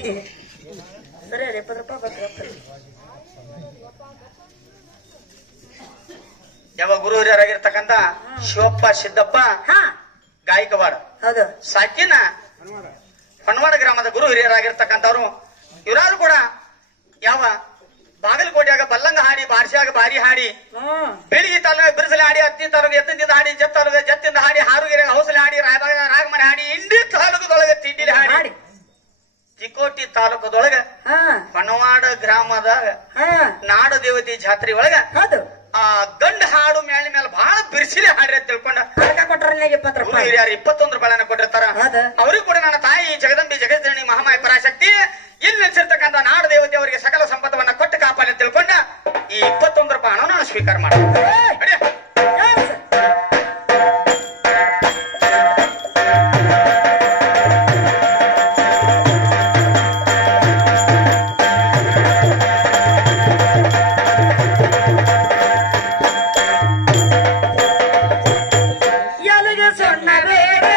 ಸರಿ 20 ರೂಪಾಯಿ ಯಾವ ಗುರು ಹಿರಿಯರಾಗಿರ್ತಕ್ಕಂಥ ಶಿವಪ್ಪ ಸಿದ್ದಪ್ಪ ಗಾಯಕವಾಡ ಹೌದು ಸಾಕಿನ ಹೊನ್ನವಾಡ ಗ್ರಾಮದ ಗುರು ಹಿರಿಯರಾಗಿರ್ತಕ್ಕಂಥವ್ರು ಇವರಾದ್ರು ಕೂಡ ಯಾವ ಬಾಗಲಕೋಟೆಯಾಗ ಬಲ್ಲಂಗ ಹಾಡಿ ಬಾರ್ಸಿಯಾಗ ಬಾರಿ ಹಾಡಿ ಬೆಳಿಗ್ಗೆ ತಾಲೂಕ ಬಿರುಸಲೆ ಹಾಡಿ ಹತ್ತಿ ತಾಲೂಕು ಎತ್ತಿಂದ ಹಾಡಿ ಜತ್ ತಾಲೂಕ ಜತ್ತಿಂದ ಹಾಡಿ ಹಾರುಗೆರೆ ಹೌಸಲೆ ಹಾಡಿ ರಾಗಮನೆ ಹಾಡಿ ಇಂಡಿ ತಾಲೂಕದೊಳಗೆ ತಿಂಡಿಲಿ ಹಾಡಿ ತಿಕೋಟಿ ತಾಲೂಕದೊಳಗ ಹೊನ್ನವಾಡ ಗ್ರಾಮದಾಗ ನಾಡ ದೇವತೆ ಜಾತ್ರೆ ಒಳಗ ಆ ಗಂಡ ಹಾಡು ಮೇಳ ಮೇಲೆ ಬಹಳ ಬಿರ್ಸಿಲೆ ಹಾಡ್ರಿ ಅಂತ ತಿಳ್ಕೊಂಡ ಹಿರಿಯರು 21 ರೂಪಾಯಿನ ಕೊಟ್ಟಿರ್ತಾರ ಅವ್ರಿಗೂ ಕೂಡ ನನ್ನ ತಾಯಿ ಜಗದಂಬಿ ಜಗಜ್ಜನನಿ ಮಹಾಮಾಯ ಪರಾಶಕ್ತಿ ಇಲ್ಲಿ ನೆಲೆಸಿರ್ತಕ್ಕಂಥ ನಾಡ ದೇವತೆ ಅವರಿಗೆ ಸಕಲ ಸಂಪತ್ತವನ್ನ ಕೊಟ್ಟು ಕಾಪಾಡಿ ತಿಳ್ಕೊಂಡ ಈ 21 ರೂಪಾಯಿ ಹಣ ನಾನು ಸ್ವೀಕಾರ ಮಾಡ್ತೀನಿ. சொன்ன வேறு